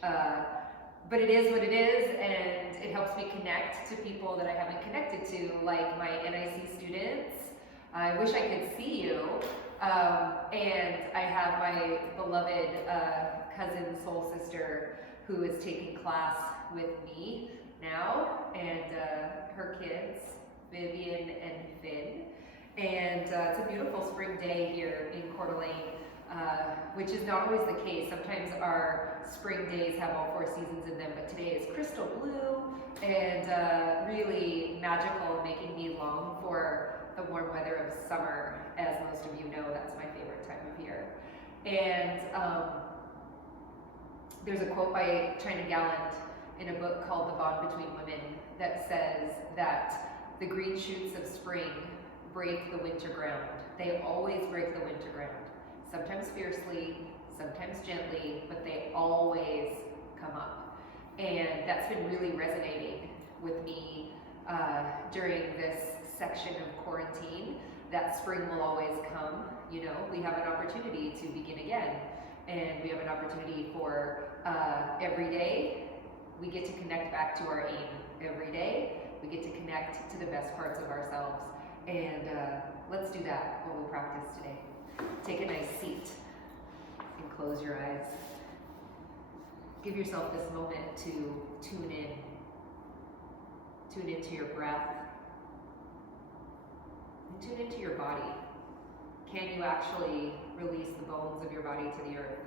But it is what it is, and it helps me connect to people that I haven't connected to, like my NIC students. I wish I could see you. And I have my beloved cousin, soul sister, who is taking class with me now, and her kids, Vivian and Finn. And it's a beautiful spring day here in Coeur d'Alene, which is not always the case. Sometimes our spring days have all 4 seasons in them, but today is crystal blue and really magical, making me long for the warm weather of summer. As most of you know, that's my favorite time of year. And there's a quote by China Gallant in a book called The Bond Between Women that says that the green shoots of spring break the winter ground. They always break the winter ground. Sometimes fiercely, sometimes gently, but they always come up. And that's been really resonating with me during this section of quarantine, that spring will always come. You know, we have an opportunity to begin again, and we have an opportunity for every day we get to connect back to our aim. Every day we get to connect to the best parts of ourselves, and let's do that while we practice today. Take a nice seat and close your eyes. Give yourself this moment to tune into your breath, and tune into your body. Can you actually release the bones of your body to the earth?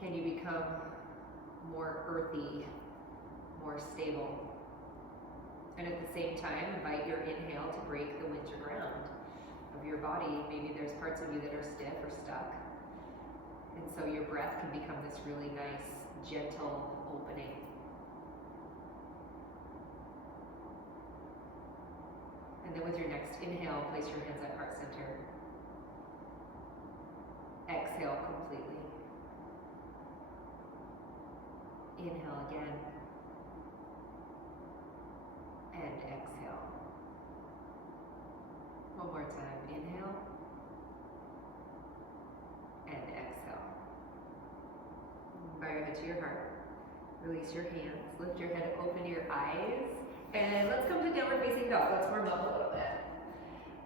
Can you become more earthy, more stable? And at the same time, invite your inhale to break the winter ground of your body. Maybe there's parts of you that are stiff or stuck. And so your breath can become this really nice, gentle opening. And then with your next inhale, place your hands at heart center. Exhale completely. Inhale again. And exhale. One more time. Inhale. And exhale. Bow your head to your heart. Release your hands. Lift your head, open your eyes. And let's come to downward facing dog. Let's warm up a little bit.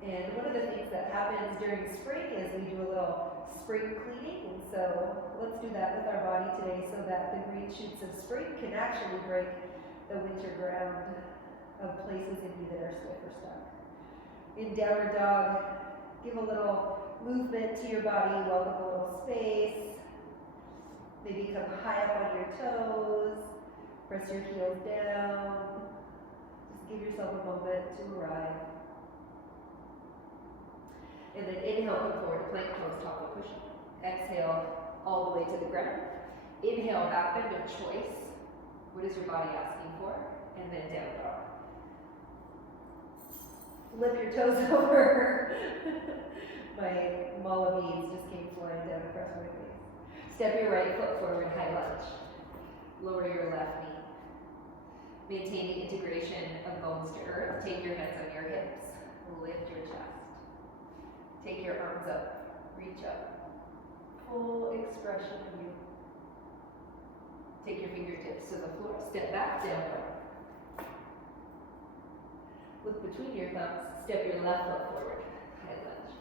And one of the things that happens during spring is we do a little spring cleaning. And so let's do that with our body today so that the green shoots of spring can actually break the winter ground of places in you that are stiff or stuck. In downward dog, give a little movement to your body, welcome a little space. Maybe come high up on your toes, press your heels down. Give yourself a moment to arrive. And then inhale, come forward to plank pose, top of push-up. Exhale, all the way to the ground. Inhale, back bend of choice. What is your body asking for? And then down dog. Flip your toes over. My mala beads just came flying down across my face. Step your right foot forward, high lunge. Lower your left knee. Maintaining integration of bones to earth. Take your hands on your hips. Lift your chest. Take your arms up. Reach up. Full expression of you. Take your fingertips to the floor. Step back, down dog. Look between your thumbs. Step your left foot forward. High lunge.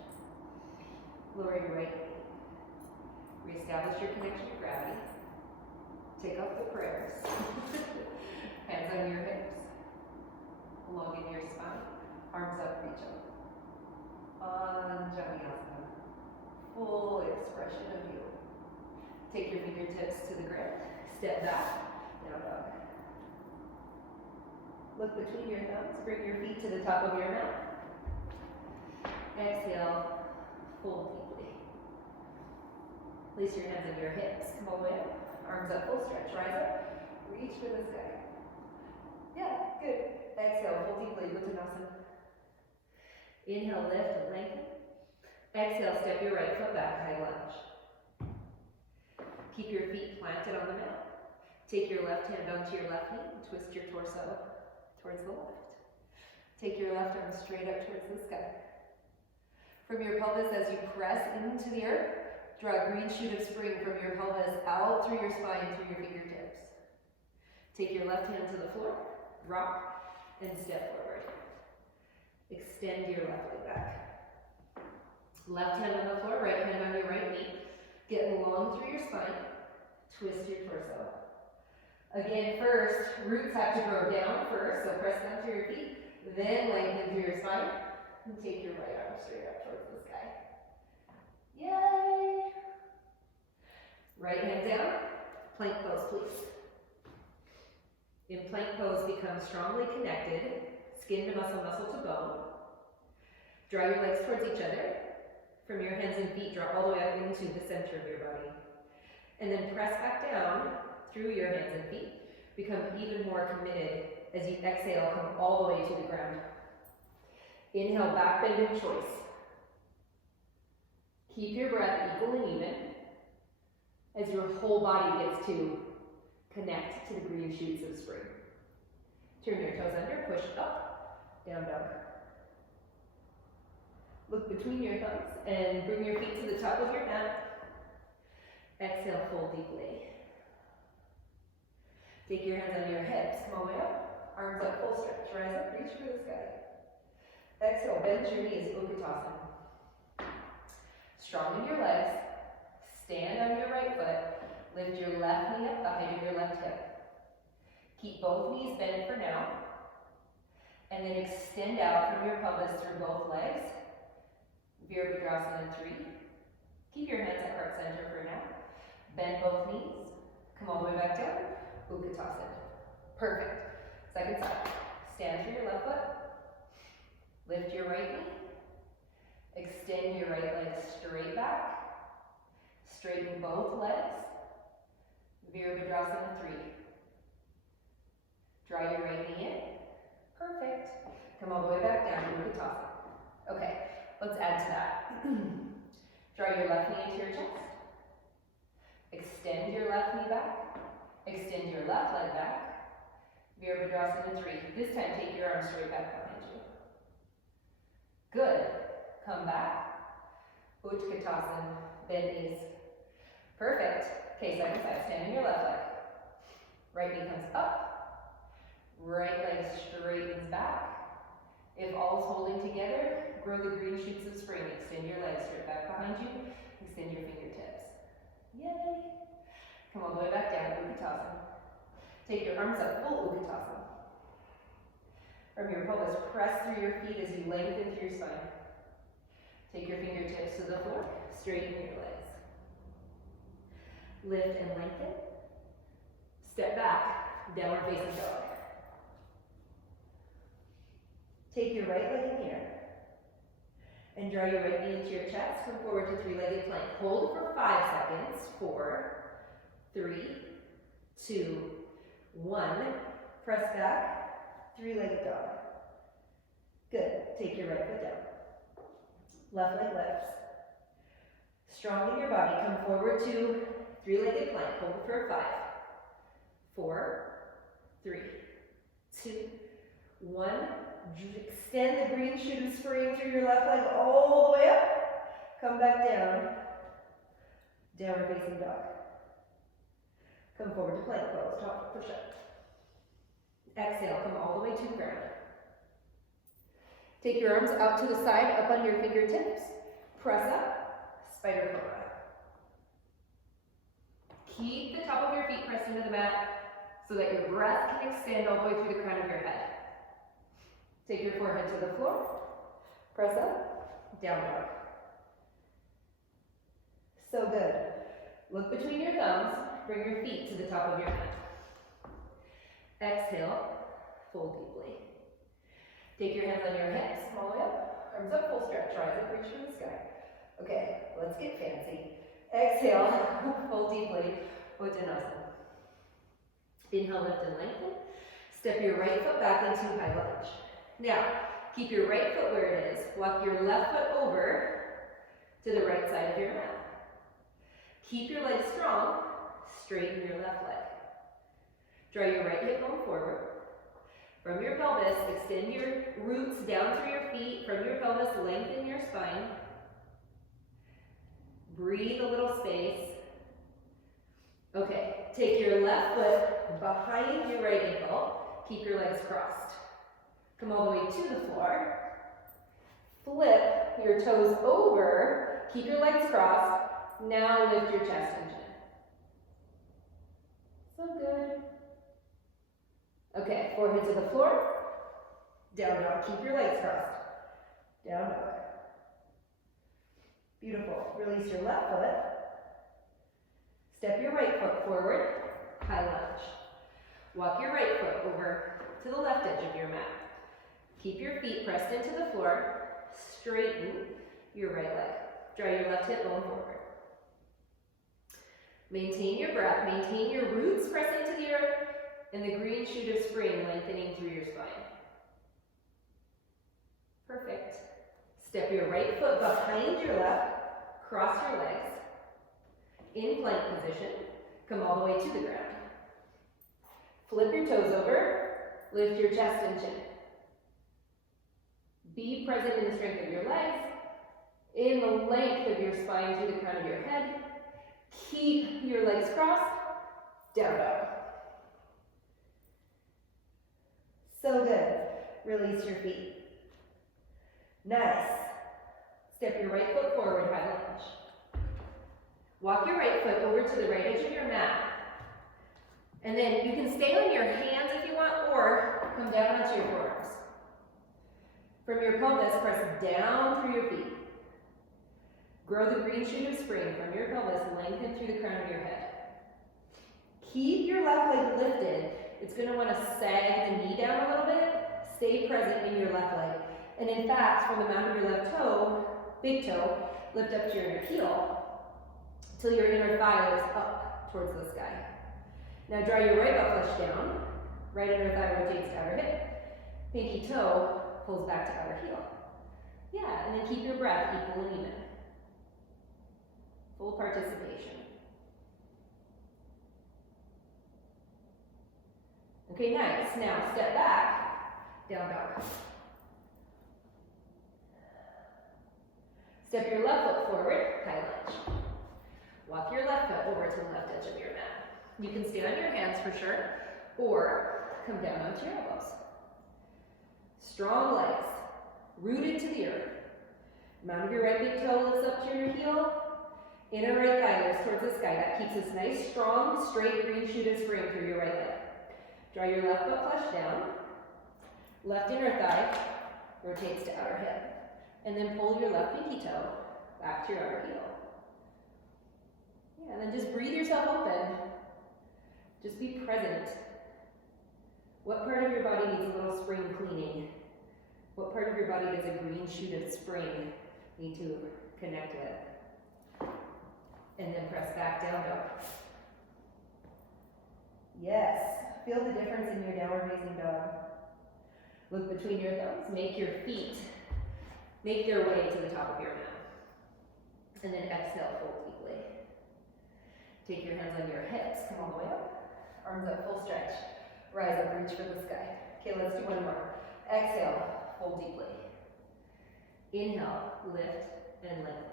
Lower your right knee. Reestablish your connection to gravity. Take off the prayers. Hands on your hips, along in your spine, arms up, reach up. Anjaneyasana, full expression of you. Take your fingertips to the ground, step back, down dog. Look between your thumbs, bring your feet to the top of your mat. Exhale, fold deeply. Place your hands on your hips, come all the way up, arms up, full stretch, rise up, reach for the sky. Yeah, good. Exhale, fold deeply, Uttanasana. Inhale, lift and lengthen. Exhale, step your right foot back, high lunge. Keep your feet planted on the mat. Take your left hand onto your left knee and twist your torso towards the left. Take your left arm straight up towards the sky. From your pelvis, as you press into the earth, Draw a green shoot of spring from your pelvis out through your spine, through your fingertips. Take your left hand to the floor, rock, and step forward. Extend your left leg back. Left hand on the floor, right hand on your right knee. Get long through your spine. Twist your torso. Again, first, roots have to grow down first, so press down through your feet, then lengthen through your spine, and take your right arm straight up towards the sky. Yay! Right hand down, plank pose, please. In plank pose, become strongly connected, skin to muscle, muscle to bone. Draw your legs towards each other. From your hands and feet, draw all the way up into the center of your body. And then press back down through your hands and feet. Become even more committed as you exhale, come all the way to the ground. Inhale, back bend of choice. Keep your breath equal and even as your whole body gets to connect to the green shoots of spring. Turn your toes under, push up, down dog. Look between your thumbs and bring your feet to the top of your mat. Exhale, fold deeply. Take your hands on your hips, come all the way up, arms up, full stretch, rise up, reach for the sky. Exhale, bend your knees, Utkatasana. Strong in your legs, stand on your right foot, lift your left knee up the height of your left hip. Keep both knees bent for now, and then extend out from your pelvis through both legs. Virabhadrasana 3. Keep your hands at heart center for now. Bend both knees, come all the way back down, Utkatasana. Perfect. Second side. Stand through your left foot, lift your right knee, extend your right leg straight back, straighten both legs, Virabhadrasana 3. Draw your right knee in, perfect. Come all the way back down to Utkatasana. Okay, let's add to that. Draw your left knee into your chest, extend your left knee back, extend your left leg back, Virabhadrasana 3. This time take your arms straight back behind you. Good. Come back. Utkatasana, bend knees. Perfect. Okay, second side. Stand on your left leg. Right knee comes up. Right leg straightens back. If all is holding together, grow the green shoots of spring. Extend your legs straight back behind you. Extend your fingertips. Yay. Come all the way back down, Utkatasana. Take your arms up, full Utkatasana. From your pelvis, press through your feet as you lengthen through your spine. Take your fingertips to the floor, straighten your legs. Lift and lengthen. Step back, downward facing dog. Take your right leg in here and draw your right knee into your chest. Come forward to three-legged plank. Hold for 5 seconds. 4, 3, 2, 1. Press back, three-legged dog. Good. Take your right foot down. Left leg lifts. Strong in your body. Come forward to three-legged plank. Hold for 5, 4, 3, 2, 1. Extend the green shoot of spring through your left leg all the way up. Come back down. Downward facing dog. Come forward to plank pose. Top push up. Exhale. Come all the way to the ground. Take your arms out to the side, up on your fingertips. Press up. Spider cobra. Keep the top of your feet pressed into the mat so that your breath can extend all the way through the crown of your head. Take your forehead to the floor. Press up. Down dog. So good. Look between your thumbs. Bring your feet to the top of your mat. Exhale. Fold deeply. Take your hands on your hips. All the way up. Arms up. Full stretch. Rise up. Reach for the sky. Okay. Let's get fancy. Exhale. Fold deeply. Uttanasana. Inhale. Lift and lengthen. Step your right foot back into high lunge. Now, keep your right foot where it is. Walk your left foot over to the right side of your mat. Keep your legs strong. Straighten your left leg. Draw your right hip bone forward. From your pelvis, extend your roots down through your feet. From your pelvis, lengthen your spine. Breathe a little space. Okay, take your left foot behind your right ankle. Keep your legs crossed. Come all the way to the floor. Flip your toes over. Keep your legs crossed. Now lift your chest and chin. So good. Okay, forehead to the floor. Down dog. Keep your legs crossed. Down dog. Beautiful. Release your left foot. Step your right foot forward. High lunge. Walk your right foot over to the left edge of your mat. Keep your feet pressed into the floor. Straighten your right leg. Draw your left hip bone forward. Maintain your breath. Maintain your roots pressing to the earth and the green shoot of spring lengthening through your spine. Perfect. Step your right foot behind your left. Cross your legs. In plank position. Come all the way to the ground. Flip your toes over. Lift your chest and chin. Be present in the strength of your legs, in the length of your spine to the crown of your head. Keep your legs crossed. Down dog. So good. Release your feet. Nice. Step your right foot forward, high lunge. Walk your right foot over to the right edge of your mat. And then you can stay on your hands if you want, or come down onto your forearms. From your pelvis, press down through your feet. Grow the green shoot of spring from your pelvis, lengthen through the crown of your head. Keep your left leg lifted. It's going to want to sag the knee down a little bit. Stay present in your left leg. And in fact, from the mound of your left toe, big toe, lift up to your inner heel till your inner thigh lifts up towards the sky. Now draw your right butt flush down. Right inner thigh rotates to outer hip. Pinky toe pulls back to outer heel. Yeah, and then keep your breath equal and even. Full participation. Okay, nice. Now step back, down dog. Step your left foot forward, high lunge. Walk your left foot over to the left edge of your mat. You can stay on your hands for sure, or come down onto your elbows. Strong legs, rooted to the earth. Mound of your right big toe lifts up to your heel. Inner right thigh lifts towards the sky. That keeps this nice, strong, straight green shoot of spring through your right leg. Draw your left butt flush down. Left inner thigh rotates to outer hip. And then pull your left pinky toe back to your outer heel. Yeah, and then just breathe yourself open. Just be present. What part of your body needs a little spring cleaning? What part of your body does a green shoot of spring need to connect with? And then press back down dog. Yes, feel the difference in your downward facing dog. Look between your thumbs, make your feet make their way to the top of your mat. And then exhale, fold deeply. Take your hands on your hips, come all the way up. Arms up, full stretch. Rise up, reach for the sky. Okay, let's do one more. Exhale, fold deeply. Inhale, lift and lengthen.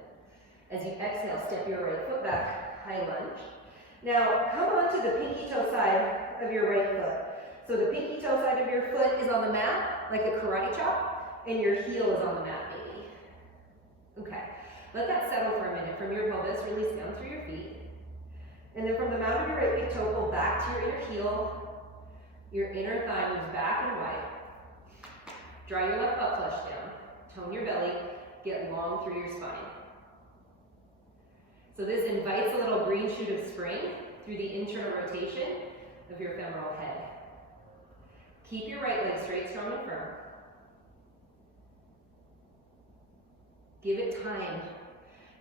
As you exhale, step your right foot back, high lunge. Now, come onto the pinky toe side of your right foot. So the pinky toe side of your foot is on the mat, like a karate chop, and your heel is on the mat, maybe. Okay, let that settle for a minute. From your pelvis, release down through your feet. And then from the mound of your right big toe, pull back to your inner heel. Your inner thigh moves back and wide. Draw your left butt flush down. Tone your belly. Get long through your spine. So this invites a little green shoot of spring through the internal rotation of your femoral head. Keep your right leg straight, strong, and firm. Give it time.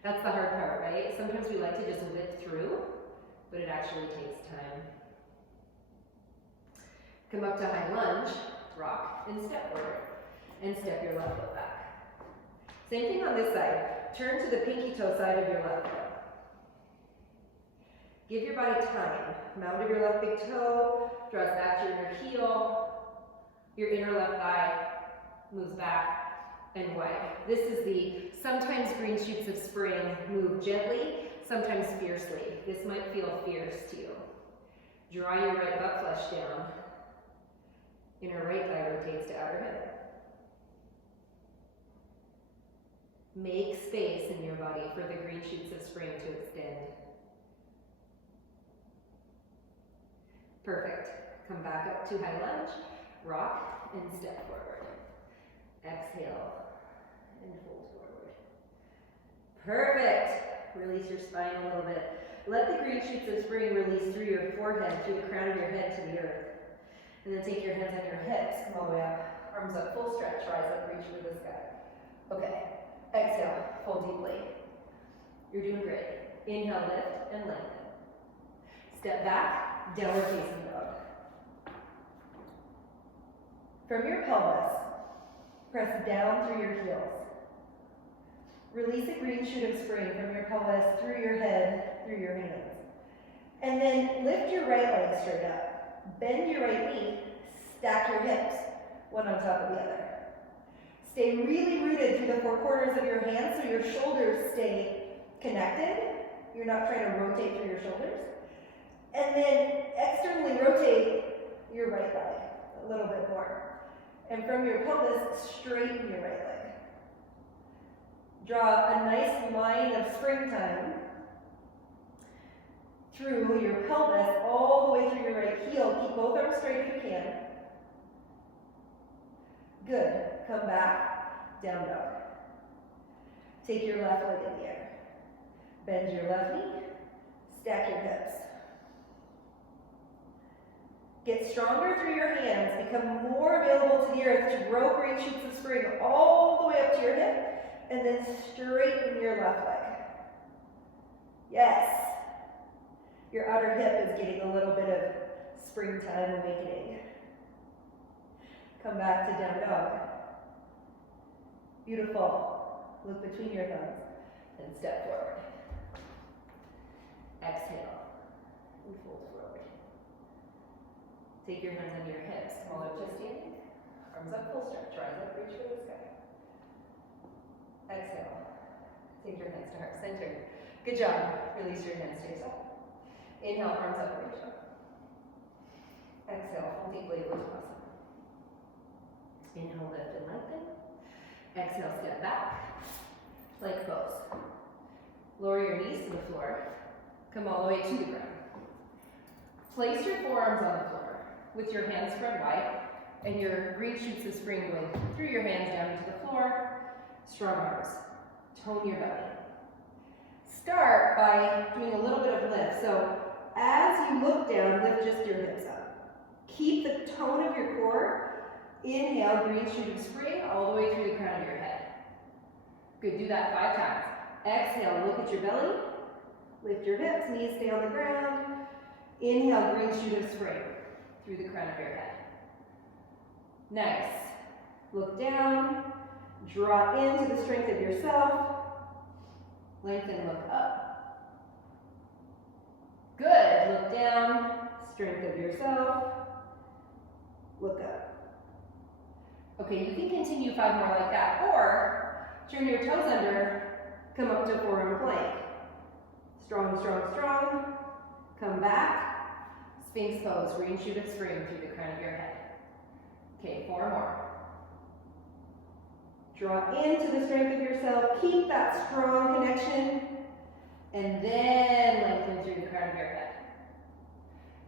That's the hard part, right? Sometimes we like to just whip through, but it actually takes time. Come up to high lunge, rock, and step forward. And step your left foot back. Same thing on this side. Turn to the pinky toe side of your left foot. Give your body time. Mound of your left big toe, draws back to your inner heel. Your inner left thigh moves back and wide. This is the, sometimes green shoots of spring move gently, sometimes fiercely. This might feel fierce to you. Draw your right butt flesh down. Inner right thigh rotates to outer hip. Make space in your body for the green shoots of spring to extend. Perfect. Come back up to high lunge, rock, and step forward. Exhale, and fold forward. Perfect. Release your spine a little bit. Let the green shoots of spring release through your forehead, through the crown of your head to the earth. And then take your hands on your hips, come all the way up. Arms up, full stretch, rise up, reach for the sky. Okay, exhale, fold deeply. You're doing great. Inhale, lift, and lengthen. Step back, downward facing dog. From your pelvis, press down through your heels. Release a green shoot of spring from your pelvis, through your head, through your hands. And then lift your right leg straight up. Bend your right knee, stack your hips, one on top of the other. Stay really rooted through the four corners of your hands so your shoulders stay connected. You're not trying to rotate through your shoulders. And then externally rotate your right leg a little bit more. And from your pelvis, straighten your right leg. Draw a nice line of springtime through your pelvis, all the way through your right heel. Keep both arms straight if you can. Good. Come back, down dog. Take your left leg in the air. Bend your left knee, stack your hips. Get stronger through your hands. Become more available to the earth to grow green shoots of spring all the way up to your hip, and then straighten your left leg. Yes. Your outer hip is getting a little bit of springtime awakening. Come back to down dog. Beautiful. Look between your thumbs and step forward. Exhale and fold forward. Take your hands on your hips, smaller chest standing. Arms up, full stretch. Rise up, reach for the sky. Exhale. Take your hands to heart center. Good job. Release your hands to yourself. Inhale, arms up, reach up. Exhale, fold deeply, Uttanasana. Inhale, lift and lengthen. Exhale, step back. Plank pose. Lower your knees to the floor. Come all the way to the ground. Place your forearms on the floor with your hands spread wide and your green shoots of spring going through your hands down into the floor. Strong arms. Tone your belly. Start by doing a little bit of lift. So as you look down, lift just your hips up. Keep the tone of your core. Inhale, green shoot of spring all the way through the crown of your head. Good, do that 5 times. Exhale, look at your belly. Lift your hips, knees stay on the ground. Inhale, green shoot of spring through the crown of your head. Nice. Look down. Draw into the strength of yourself. Lengthen, look up. Good. Look down. Strength of yourself. Look up. Okay, you can continue 5 more like that, or turn your toes under, come up to forearm plank. Strong, strong, strong. Come back. Sphinx pose, green shoot of spring through the crown of your head. Okay, 4 more. Draw into the strength of yourself. Keep that strong connection. And then lengthen through the crown of your head.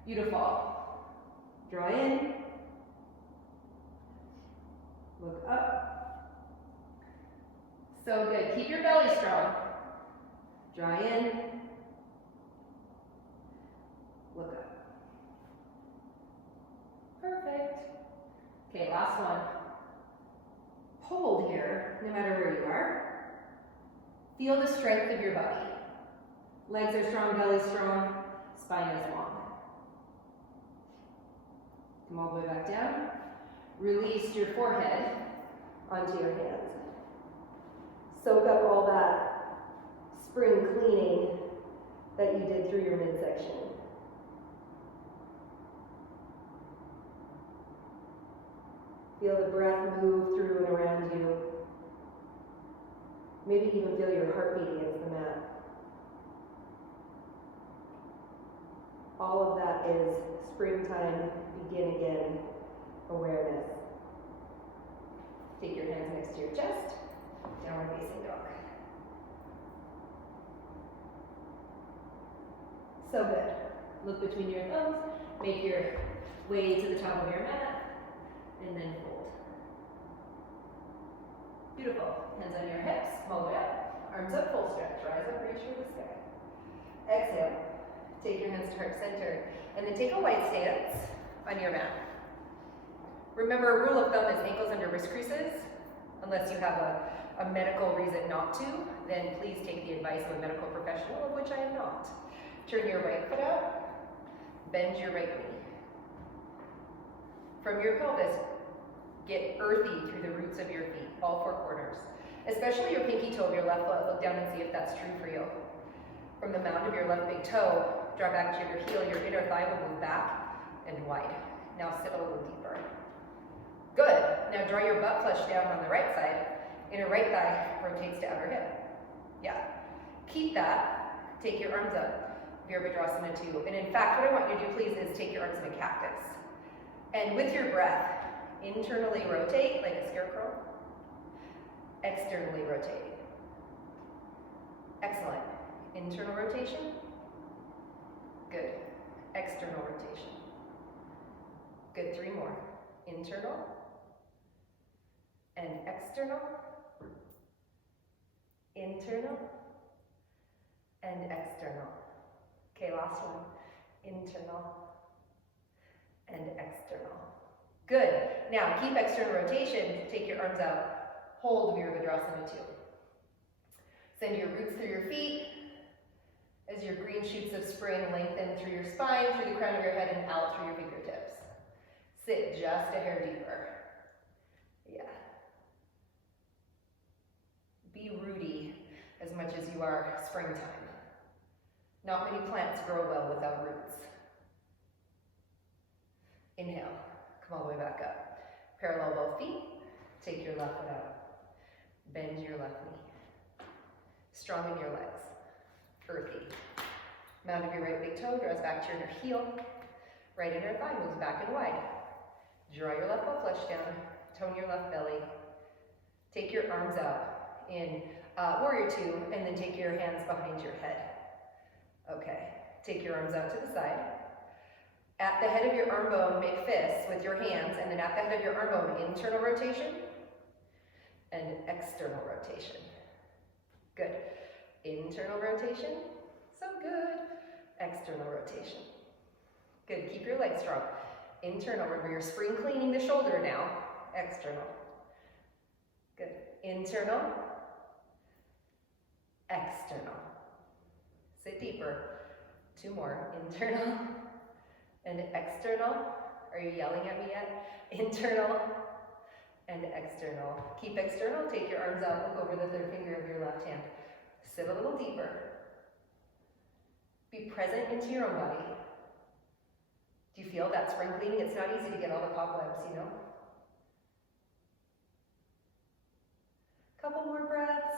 Beautiful. Draw in. Look up. So good. Keep your belly strong. Draw in. Look up. Perfect. Okay, last one. Hold here, no matter where you are. Feel the strength of your body. Legs are strong, belly strong, spine is long. Come all the way back down. Release your forehead onto your hands. Soak up all that spring cleaning that you did through your midsection. Feel the breath move through and around you. Maybe even feel your heart beat against the mat. All of that is springtime, begin again awareness. Take your hands next to your chest, downward facing dog. So good. Look between your thumbs, make your way to the top of your mat, and then fold. Beautiful. Hands on your hips, come all the way up. Arms up, full stretch. Rise up, reach for the sky. Exhale. Take your hands to heart center. And then take a wide stance on your mat. Remember, a rule of thumb is ankles under wrist creases. Unless you have a medical reason not to, then please take the advice of a medical professional, of which I am not. Turn your right foot out. Bend your right knee. From your pelvis, get earthy through the roots of your feet, all four corners. Especially your pinky toe of your left foot. Look down and see if that's true for you. From the mound of your left big toe, draw back to your heel. Your inner thigh will move back and wide. Now sit a little deeper. Good. Now draw your butt flush down on the right side. Inner right thigh rotates to outer hip. Yeah. Keep that. Take your arms up. Virabhadrasana 2. And in fact, what I want you to do, please, is take your arms in a cactus. And with your breath, internally rotate like a scarecrow. Externally rotate. Excellent. Internal rotation. Good. External rotation. Good. 3 more. Internal and external. Internal and external. Okay, last one. Internal and external. Good. Now keep external rotation. Take your arms out. Hold Virabhadrasana 2. Send your roots through your feet as your green shoots of spring lengthen through your spine, through the crown of your head, and out through your fingertips. Sit just a hair deeper. Yeah. Be rooty as much as you are springtime. Not many plants grow well without roots. Inhale. Come all the way back up. Parallel both feet. Take your left foot out. Bend your left knee. Strong in your legs. Earthy. Mound of your right big toe draws back to your inner heel. Right inner thigh moves back and wide. Draw your left butt flush down. Tone your left belly. Take your arms out in Warrior 2, and then take your hands behind your head. Okay. Take your arms out to the side. At the head of your arm bone, make fists with your hands, and then at the head of your arm bone, internal rotation and external rotation. Good. Internal rotation. So good. External rotation. Good. Keep your legs strong. Internal. Remember, you're spring cleaning the shoulder now. External. Good. Internal. External. Sit deeper. 2 more. Internal and external. Are you yelling at me yet? Internal and external. Keep external. Take your arms out. Look over the third finger of your left hand. Sit a little deeper. Be present into your own body. Do you feel that spring cleaning? It's not easy to get all the cobwebs, you know? Couple more breaths.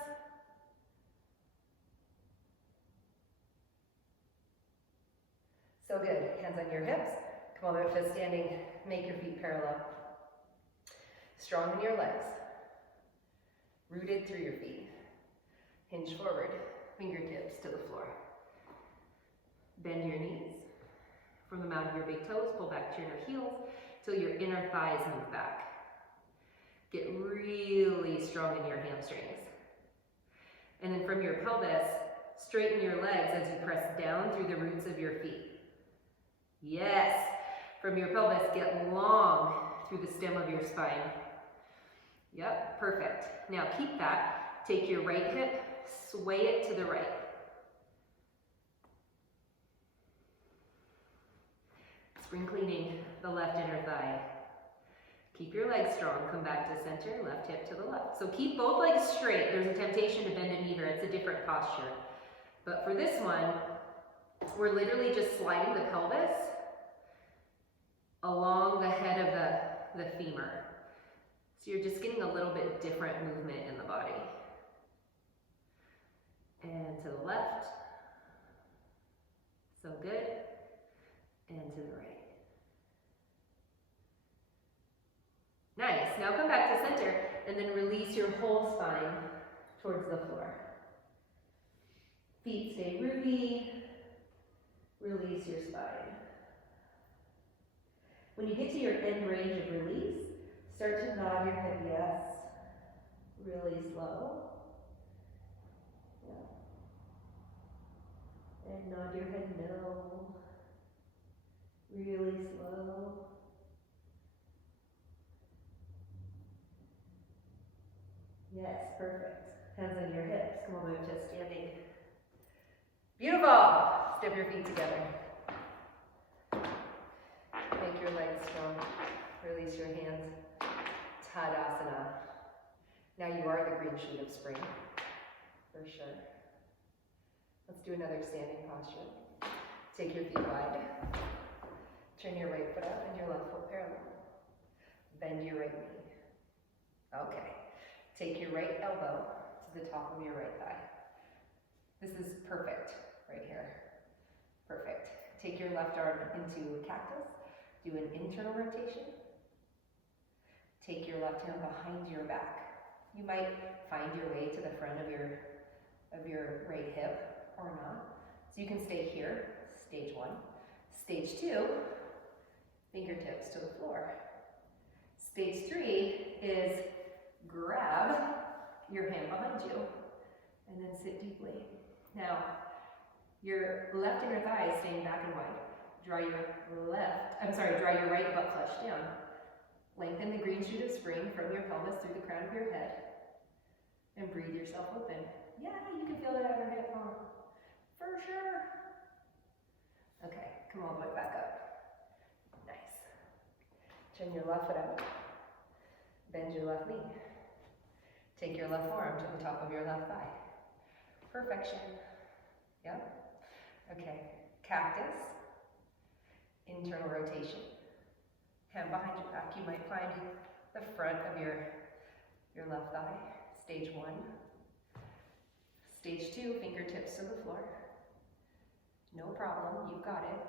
So good. Hands on your hips. Come all the way up to standing. Make your feet parallel. Strong in your legs. Rooted through your feet. Hinge forward. Fingertips to the floor. Bend your knees. From the mound of your big toes, pull back to your inner heels till your inner thighs move back. Get really strong in your hamstrings. And then from your pelvis, straighten your legs as you press down through the roots of your feet. Yes. From your pelvis, get long through the stem of your spine. Yep, perfect. Now keep that. Take your right hip, sway it to the right. Spring cleaning the left inner thigh. Keep your legs strong. Come back to center, left hip to the left. So keep both legs straight. There's a temptation to bend a knee here. It's a different posture. But for this one, we're literally just sliding the pelvis along the head of the femur. So you're just getting a little bit different movement in the body. And to the left. So good. And to the right. Nice. Now come back to center and then release your whole spine towards the floor. Feet stay rooty. Release your spine. When you get to your end range of release, start to nod your head yes. Really slow. Yeah. And nod your head no. Really slow. Yes, perfect. Hands on your hips. Come all the way to standing. Beautiful. Step your feet together. Make your legs strong. Release your hands. Tadasana. Now you are the green shoot of spring, for sure. Let's do another standing posture. Take your feet wide. Turn your right foot up and your left foot parallel. Bend your right knee. Okay. Take your right elbow to the top of your right thigh. This is perfect right here. Perfect. Take your left arm into a cactus. Do an internal rotation. Take your left hand behind your back. You might find your way to the front of your right hip or not. So you can stay here, stage one. Stage two, fingertips to the floor. Stage three is grab your hand behind you and then sit deeply. Now, your left inner thigh is staying back and wide. Draw your right butt flush down. Lengthen the green shoot of spring from your pelvis through the crown of your head. And breathe yourself open. Yeah, you can feel that outer hip pump. For sure. Okay, come all the way back up. Nice. Turn your left foot out. Bend your left knee. Take your left forearm to the top of your left thigh. Perfection. Yep. Okay. Cactus. Internal rotation. Hand behind your back. You might find the front of your left thigh. Stage one. Stage two, fingertips to the floor. No problem, you've got it.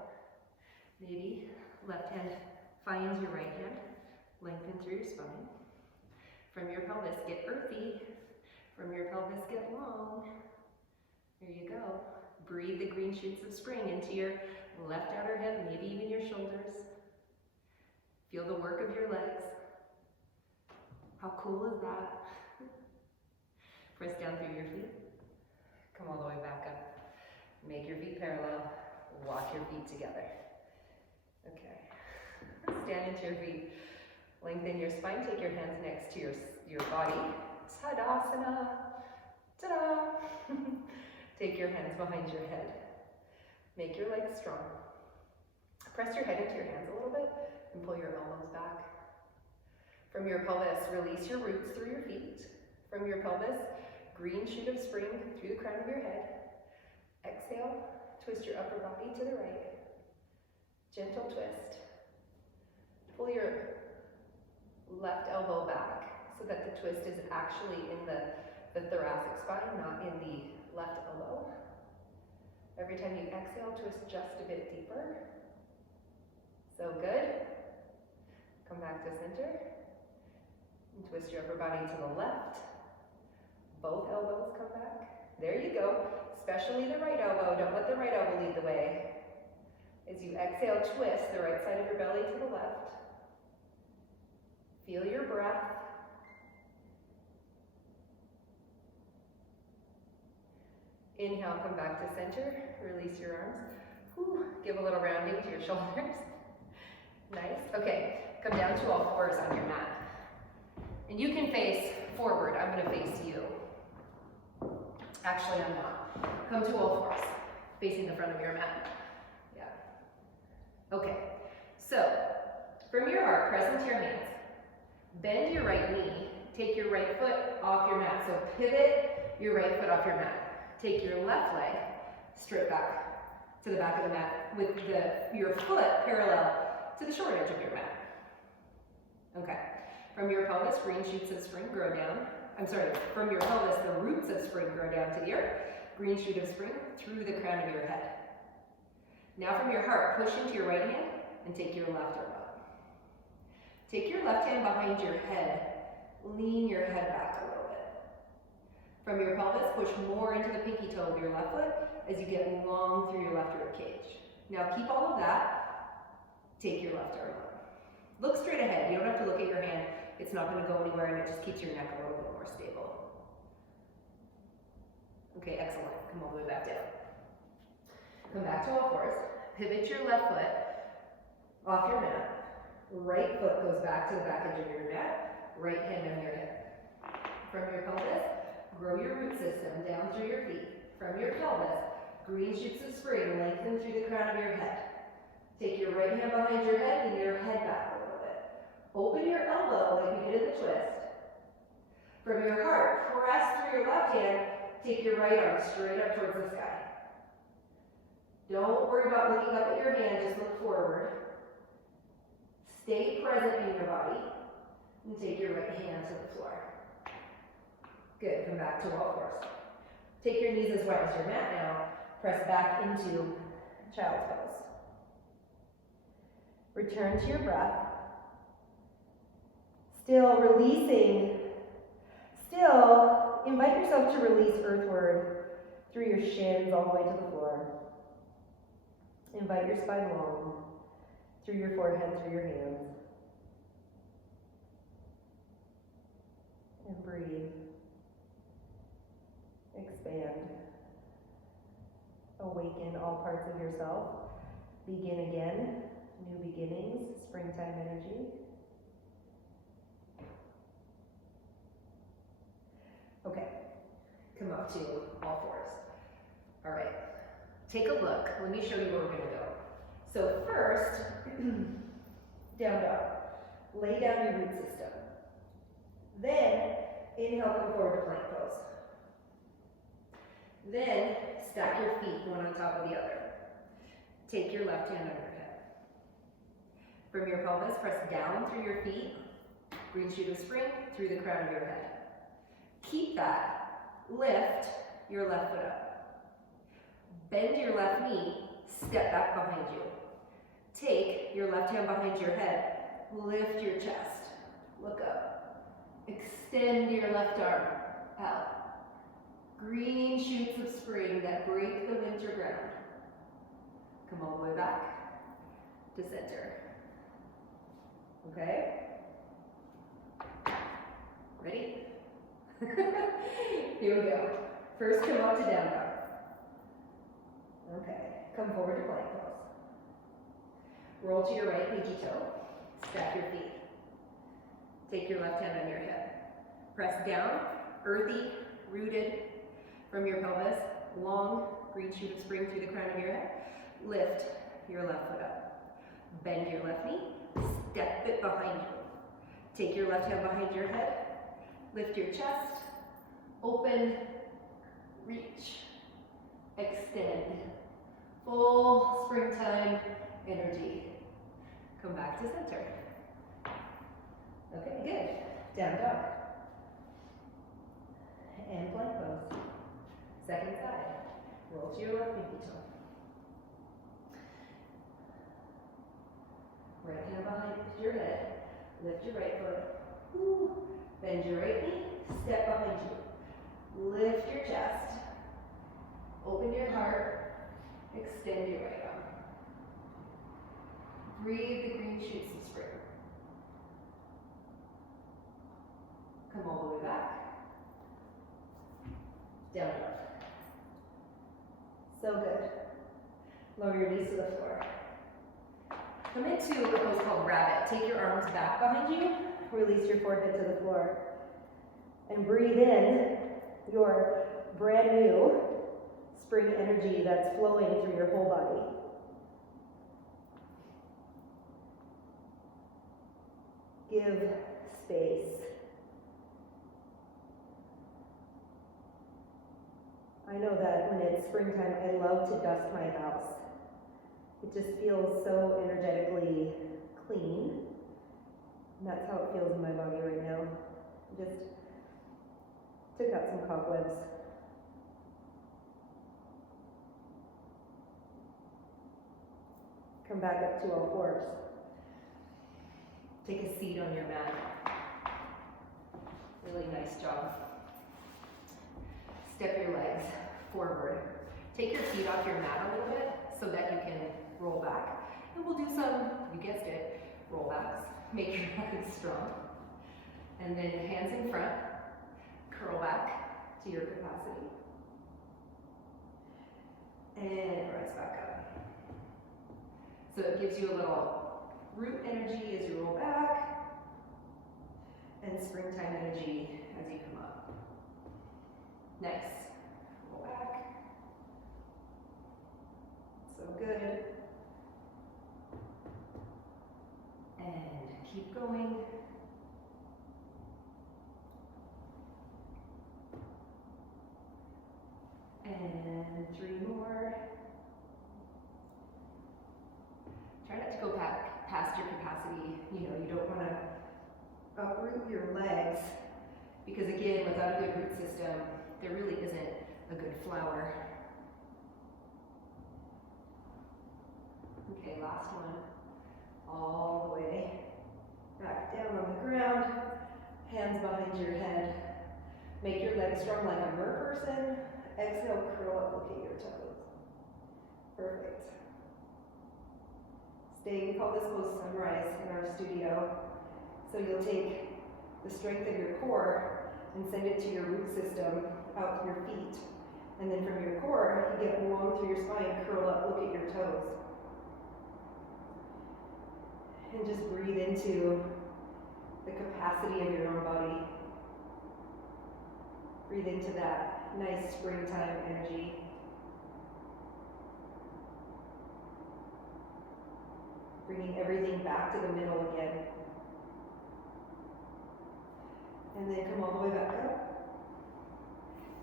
Maybe left hand finds your right hand. Lengthen through your spine. From your pelvis, get earthy. From your pelvis, get long. There you go. Breathe the green shoots of spring into your left outer hip, maybe even your shoulders. Feel the work of your legs. How cool is that? Press down through your feet. Come all the way back up. Make your feet parallel. Walk your feet together. Okay. Stand into your feet. Lengthen your spine. Take your hands next to your body. Tadasana. Ta-da! Take your hands behind your head. Make your legs strong. Press your head into your hands a little bit and pull your elbows back. From your pelvis, release your roots through your feet. From your pelvis, green shoot of spring through the crown of your head. Exhale, twist your upper body to the right. Gentle twist. Pull your left elbow back so that the twist is actually in the thoracic spine, not in the left elbow. Every time you exhale, twist just a bit deeper. So good. Come back to center. And twist your upper body to the left. Both elbows come back. There you go. Especially the right elbow. Don't let the right elbow lead the way. As you exhale, twist the right side of your belly to the left. Feel your breath. Inhale, come back to center. Release your arms. Whew. Give a little rounding to your shoulders. Nice. Okay, come down to all fours on your mat. And you can face forward. I'm going to face you. Actually, I'm not. Come to all fours, facing the front of your mat. Yeah. Okay, so from your heart, press into your hands. Bend your right knee. Take your right foot off your mat. So pivot your right foot off your mat. Take your left leg straight back to the back of the mat with your foot parallel to the short edge of your mat. Okay. From your pelvis, green shoots of spring grow down. From your pelvis, the roots of spring grow down to the earth. green shoot of spring through the crown of your head. Now from your heart, push into your right hand and take your left arm up. Take your left hand behind your head. Lean your head back a little bit. From your pelvis, push more into the pinky toe of your left foot as you get long through your left rib cage. Now keep all of that. Take your left arm up. Look straight ahead. You don't have to look at your hand. It's not going to go anywhere, and it just keeps your neck a little bit more stable. Okay, excellent. Come all the way back down. Come back to all fours. Pivot your left foot off your mat. Right foot goes back to the back edge of your mat. Right hand on your hip. From your pelvis, grow your root system down through your feet. From your pelvis, green shoots of spring lengthen through the crown of your head. Take your right hand behind your head and your head back a little bit. Open your elbow like we did in the twist. From your heart, press through your left hand. Take your right arm straight up towards the sky. Don't worry about looking up at your hand, just look forward. Stay present in your body. And take your right hand to the floor. Good, come back to all fours. Take your knees as wide as your mat now. Press back into child's pose. Return to your breath. Still releasing. Still, invite yourself to release earthward through your shins all the way to the floor. Invite your spine long through your forehead, through your hands. And breathe. Expand. Awaken all parts of yourself. Begin again. New beginnings. Springtime energy. Okay. Come up to all fours. All right. Take a look. Let me show you where we're going to go. So first, down dog. Lay down your root system. Then, inhale, come forward to plank pose. Then, stack your feet one on top of the other. Take your left hand on your head. From your pelvis, press down through your feet. Green shoot of spring through the crown of your head. Keep that. Lift your left foot up. Bend your left knee. Step back behind you. Take your left hand behind your head. Lift your chest. Look up. Extend your left arm out. Green shoots of spring that break the winter ground. Come all the way back to center. Okay? Ready? Here we go. First, come up to down dog. Okay. Come forward to plank pose. Roll to your right pinky toe. Stack your feet. Take your left hand on your head. Press down, earthy, rooted. From your pelvis, long, green shoot of spring through the crown of your head. Lift your left foot up. Bend your left knee. Step it behind you. Take your left hand behind your head. Lift your chest. Open. Reach. Extend. Full springtime energy. Come back to center. Okay, good. Down dog. And plank pose. Second side. Roll to your left pinky toe. Right hand behind your head. Lift your right foot. Woo. Bend your right knee. Step behind you. Lift your chest. Open your heart. Extend your right arm. Breathe the green shoots of spring. Come all the way back. Down dog. So good. Lower your knees to the floor. Come into a pose called rabbit. Take your arms back behind you. Release your forehead to the floor. And breathe in your brand new spring energy that's flowing through your whole body. Give space. I know that when it's springtime, I love to dust my house. It just feels so energetically clean. And that's how it feels in my body right now. Just took out some cobwebs. Come back up to all fours. Take a seat on your mat. Really nice job. Step your legs forward. Take your feet off your mat a little bit so that you can roll back. And we'll do some, you guessed it, roll backs. Make your legs strong. And then hands in front, curl back to your capacity. And rise back up. So it gives you a little root energy as you roll back, and springtime energy as you come up. Nice. Roll back. So good. And keep going. And 3 more. Try not to go past your capacity. You don't want to uproot your legs, because again, without a good root system, there really isn't a good flower. Okay, last one. All the way back down on the ground, hands behind your head. Make your legs strong like a mer person. Exhale, curl up, look at your toes. Perfect. We call this pose sunrise in our studio. So you'll take the strength of your core and send it to your root system out to your feet. And then from your core, you get long through your spine, curl up, look at your toes. And just breathe into the capacity of your own body. Breathe into that nice springtime energy. Bringing everything back to the middle again. And then come all the way back up.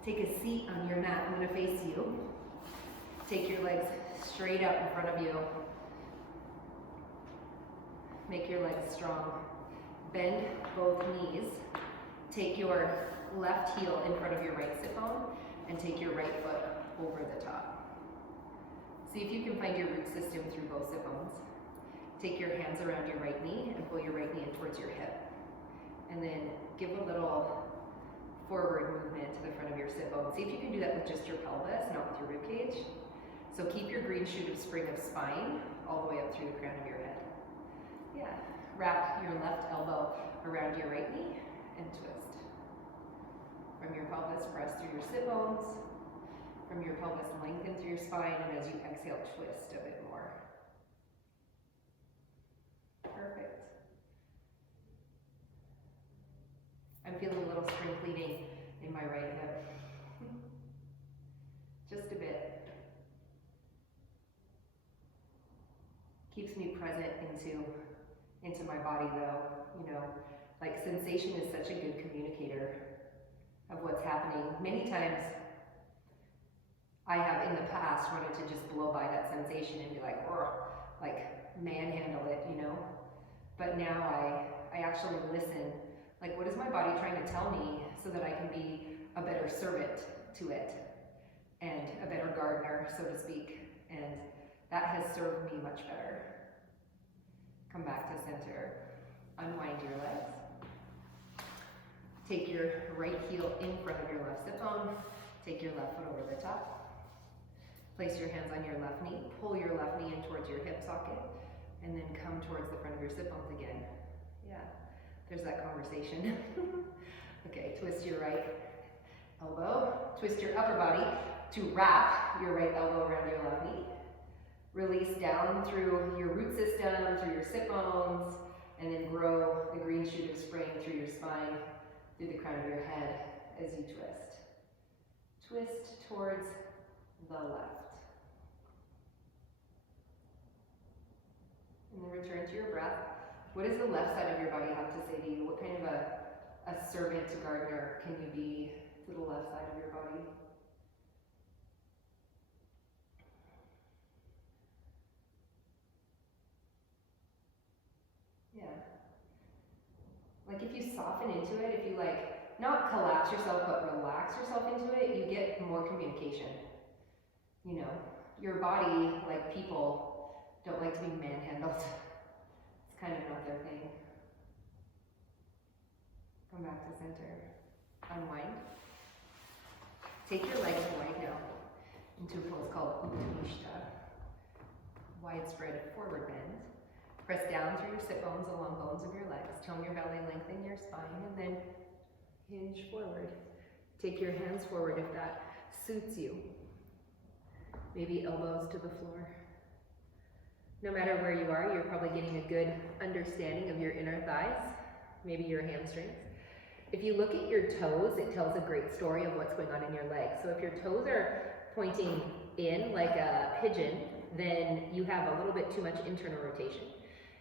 Take a seat on your mat. I'm going to face you. Take your legs straight up in front of you. Make your legs strong. Bend both knees. Take your left heel in front of your right sit bone and take your right foot over the top. See if you can find your root system through both sit bones. Take your hands around your right knee and pull your right knee in towards your hip. And then give a little forward movement to the front of your sit bone. See if you can do that with just your pelvis, not with your rib cage. So keep your green shoot of spring of spine all the way up through the crown of your head. Yeah. Wrap your left elbow around your right knee and twist. From your pelvis, press through your sit bones. From your pelvis, lengthen through your spine, and as you exhale, twist a bit more. Perfect. I'm feeling a little spring cleaning in my right hip. Just a bit. Keeps me present into my body though. Like sensation is such a good communicator of what's happening. Many times I have in the past wanted to just blow by that sensation and be like, manhandle it, But now I actually listen. Like, what is my body trying to tell me so that I can be a better servant to it and a better gardener, so to speak. And that has served me much better. Come back to center. Unwind your legs. Take your right heel in front of your left sit bone. Take your left foot over the top. Place your hands on your left knee. Pull your left knee in towards your hip socket. And then come towards the front of your sit bones again. Yeah, there's that conversation. Okay, twist your right elbow. Twist your upper body to wrap your right elbow around your left knee. Release down through your root system, through your sit bones, and then grow the green shoot of spring through your spine, through the crown of your head as you twist. Twist towards the left. And then return to your breath. What does the left side of your body have to say to you? What kind of a servant gardener can you be to the left side of your body? Yeah. Like if you soften into it, if you not collapse yourself, but relax yourself into it, you get more communication. Your body, like people, don't like to be manhandled. It's kind of not their thing. Come back to center. Unwind. Take your legs wide now into a pose called Uttanishta. Widespread forward bend. Press down through your sit bones along bones of your legs. Tone your belly, lengthen your spine, and then hinge forward. Take your hands forward if that suits you. Maybe elbows to the floor. No matter where you are, you're probably getting a good understanding of your inner thighs, maybe your hamstrings. If you look at your toes, it tells a great story of what's going on in your legs. So if your toes are pointing in like a pigeon, then you have a little bit too much internal rotation.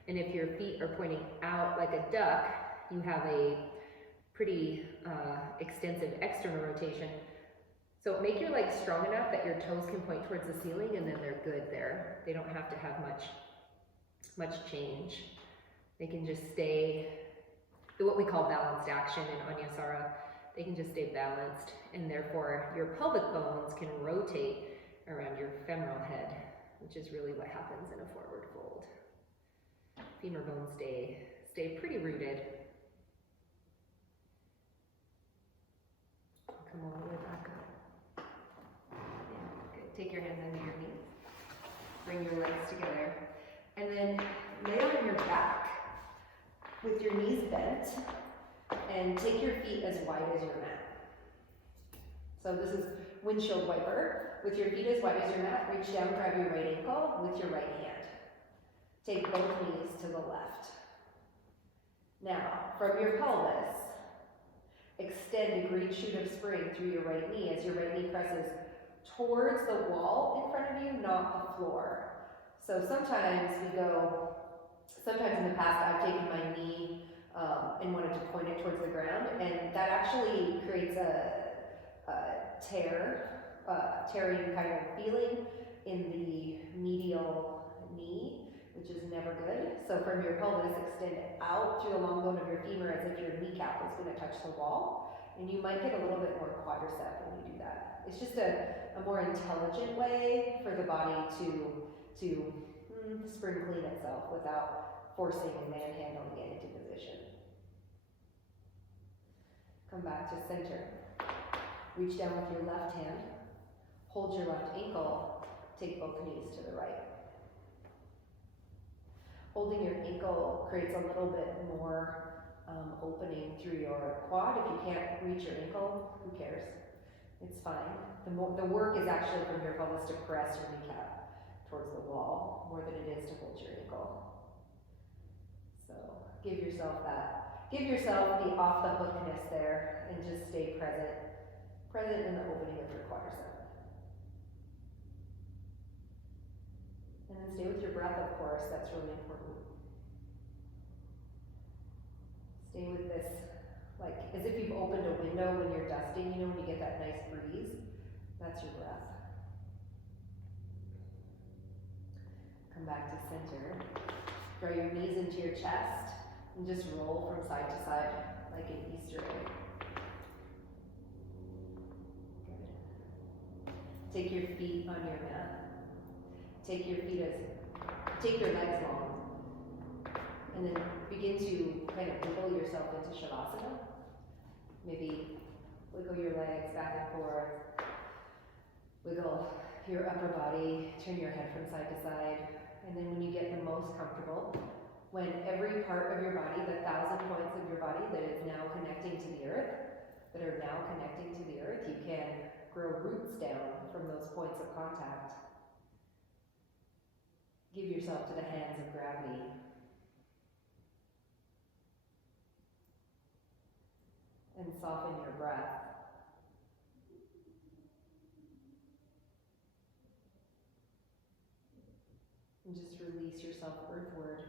And if your feet are pointing out like a duck, you have a pretty extensive external rotation. So make your legs strong enough that your toes can point towards the ceiling, and then they're good there. They don't have to have much change. They can just stay, what we call balanced action in Anusara. They can just stay balanced, and therefore your pelvic bones can rotate around your femoral head, which is really what happens in a forward fold. Femur bones stay pretty rooted. Come all the way back up. Yeah, good. Take your hands under your knees. Bring your legs together. And then lay on your back with your knees bent. And take your feet as wide as your mat. So this is windshield wiper. With your feet as wide as your mat, reach down, grab your right ankle with your right hand. Take both knees to the left. Now, from your pelvis, extend a green shoot of spring through your right knee as your right knee presses towards the wall in front of you, not the floor. So sometimes in the past I've taken my knee and wanted to point it towards the ground, and that actually creates a tearing kind of feeling in the medial knee, which is never good. So from your pelvis, extend out through the long bone of your femur as if your kneecap is going to touch the wall. And you might get a little bit more quadricep when you do that. It's just a more intelligent way for the body to spring clean itself without forcing and manhandling it into position. Come back to center. Reach down with your left hand. Hold your left ankle. Take both knees to the right. Holding your ankle creates a little bit more opening through your quad. If you can't reach your ankle, who cares? It's fine. The work is actually from your pelvis to press your kneecap towards the wall more than it is to hold your ankle. So give yourself the off the hookness there, and just stay present in the opening of your quadricep. And then stay with your breath, of course. That's really important. Stay with this, like as if you've opened a window when you're dusting, when you get that nice breeze. That's your breath. Come back to center. Draw your knees into your chest and just roll from side to side like an Easter egg. Good. Take your feet on your mat. Take your legs long. And then begin to kind of wiggle yourself into Shavasana. Maybe wiggle your legs back and forth. Wiggle your upper body. Turn your head from side to side. And then when you get the most comfortable, when every part of your body, the 1,000 points of your body that is now connecting to the earth, you can grow roots down from those points of contact. Give yourself to the hands of gravity. And soften your breath. And just release yourself earthward.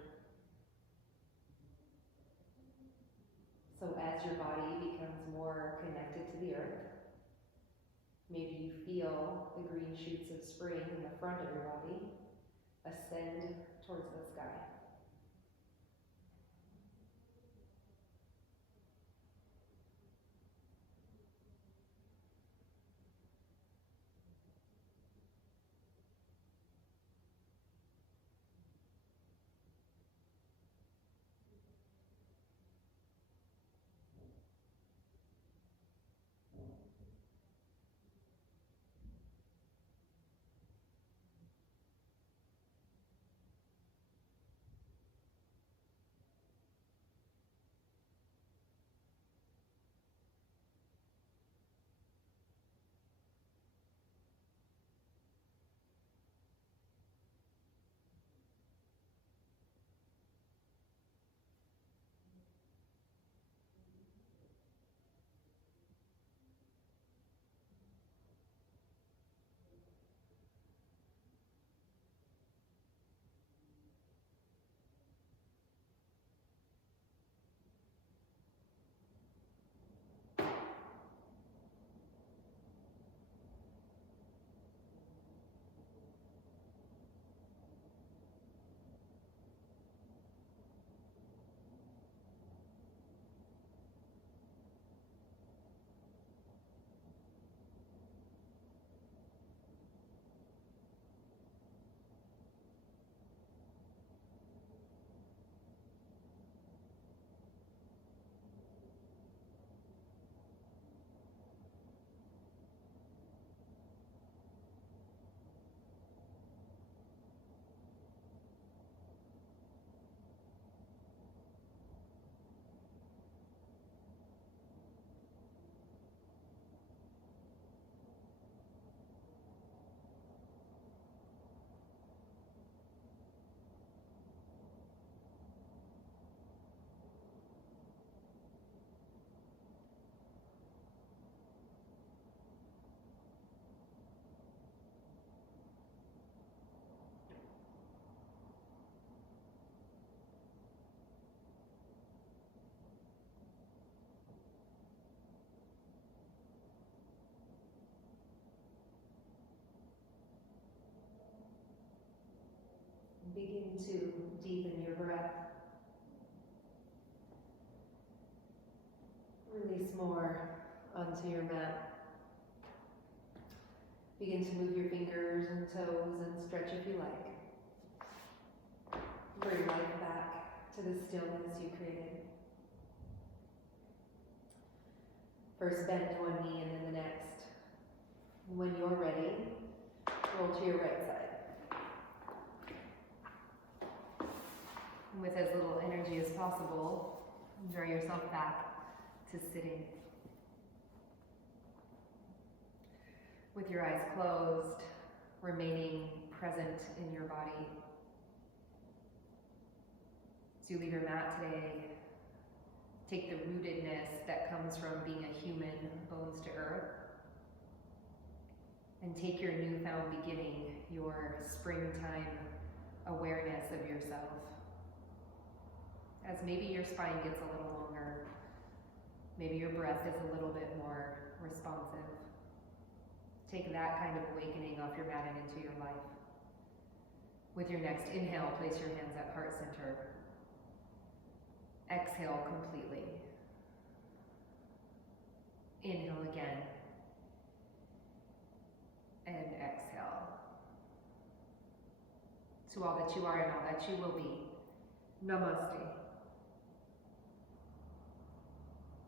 So as your body becomes more connected to the earth, maybe you feel the green shoots of spring in the front of your body ascend towards the sky. Begin to deepen your breath. Release more onto your mat. Begin to move your fingers and toes and stretch if you like. Bring life back to the stillness you created. First bend one knee and then the next. When you're ready, roll to your right side. With as little energy as possible, draw yourself back to sitting. With your eyes closed, remaining present in your body. As you leave your mat today, take the rootedness that comes from being a human, bones to earth, and take your newfound beginning, your springtime awareness of yourself. As maybe your spine gets a little longer, maybe your breath is a little bit more responsive. Take that kind of awakening off your mat and into your life. With your next inhale, place your hands at heart center. Exhale completely. Inhale again. And exhale. To all that you are and all that you will be. Namaste.